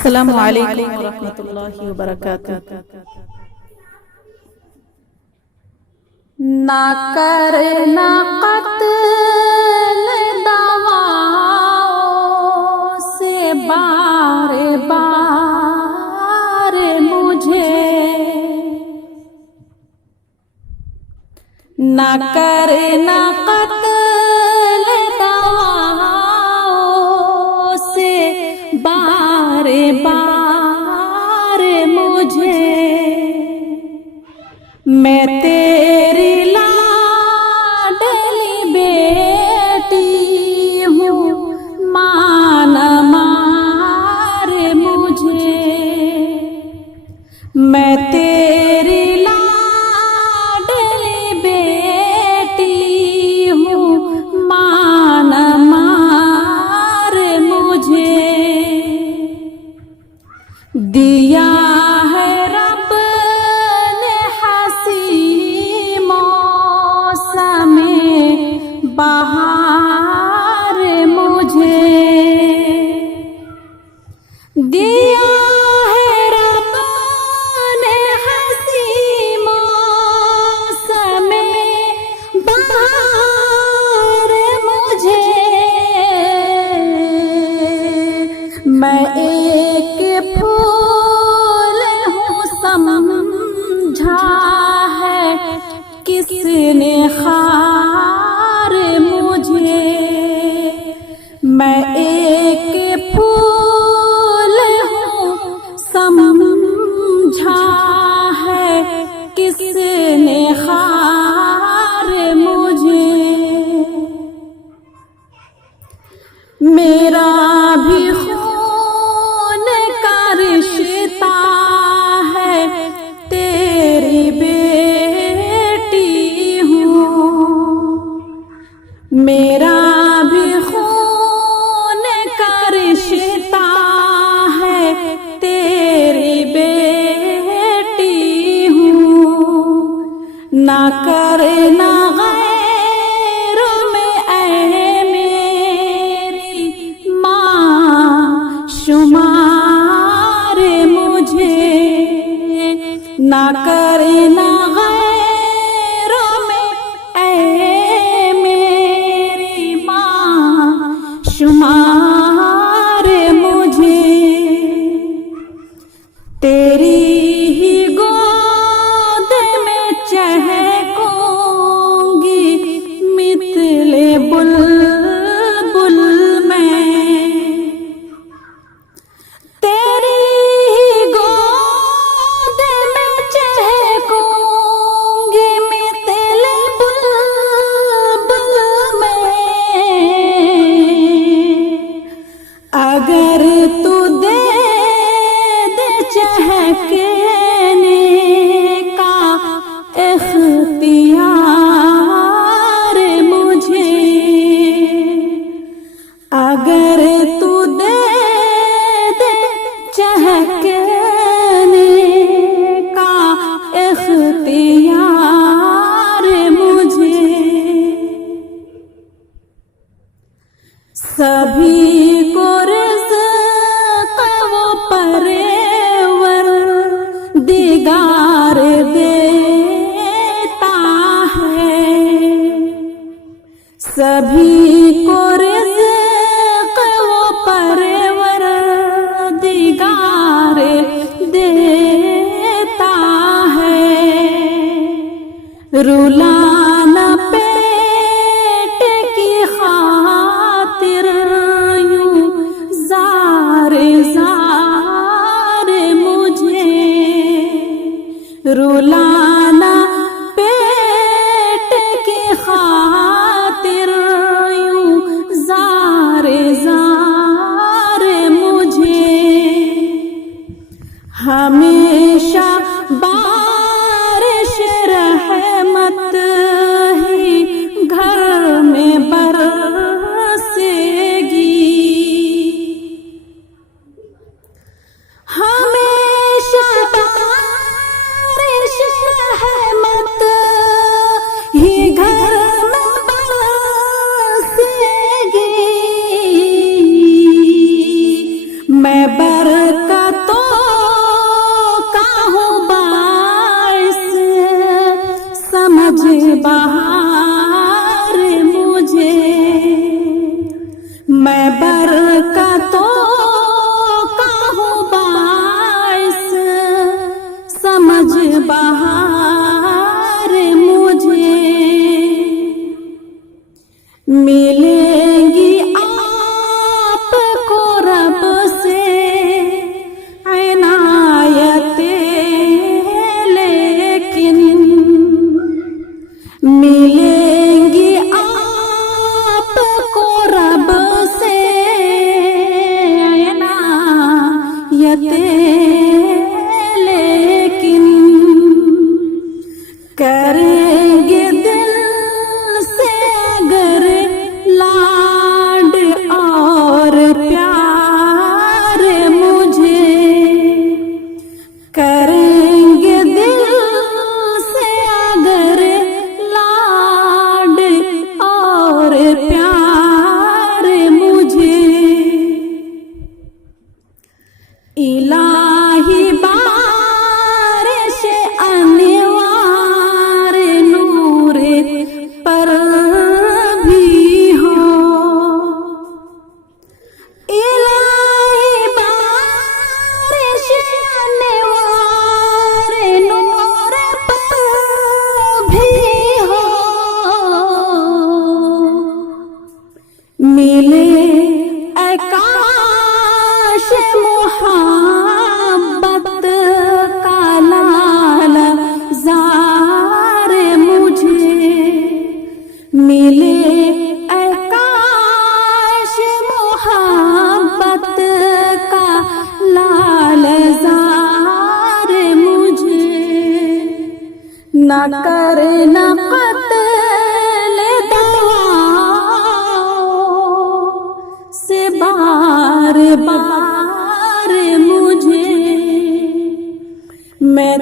अस्सलामु अलैकुम वरहमतुल्लाहि वबरकातुहू। ना करना क़त्ल दवाओं से बार बार मुझे, ना करना क़त्ल दवाओं से बार बार मुझे। मैं तेरी लाडली बेटी हूँ, मान मार मुझे। मैं तेरी लाडली बेटी हूँ, मान मार मुझे। दिया है रब ने हंसी मौसमे बहार मुझे। दिया है रब ने हंसी मौसमे बहार मुझे। मैं एक फूल हूँ समझा है किसने खार मुझे। मैं एक फूल हूँ समझा है किसने खार मुझे। मेरा भी खून का रिश्ता है, तेरी बेटी हूँ। मेरा भी खून का रिश्ता है, तेरी बेटी हूँ। ना करना गैरों में ऐ मेरी माँ शुमार मुझे। ना करना गैरों में ऐ मेरी माँ शुमार मुझे। तेरी ही गोद में चहकूंगी मितले बुलबुल में। तेरी ही गोद में चहकूंगी मितले बुलबुल में। अगर तू दे चहकने का इख्तियार मुझे। अगर तू दे चहकने का इख्तियार मुझे। सभी को रिज़्क़ वो परवरदिगार देता है। सभी को रिज़्क़ वो परवरदिगार देता है। रुलाना पेट की खातिर यूं ज़ार ज़ार मुझे। रुलाना पेट की खातिर यूं ज़ार ज़ार मुझे। हमेशा बारिश रहमत ही घर में बरसेगी। हमेशा बारिश रहमत ही घर में बरसेगी। मैं बरकत करेंगे दिल से अगर लाड और प्यार मुझे, करेंगे दिल से अगर लाड और प्यार मुझे, इलाही बारिश अनिवार नूरे पर भी हो, इलाही बारिश अनिवार नूर पर भी हो, मिले आकाश मोहब्बत का लाल जार मुझे, मिले आकाश मोहब्बत का लाल जार मुझे, न करना कत्ल दवाओं से बार बार मुझे, मैं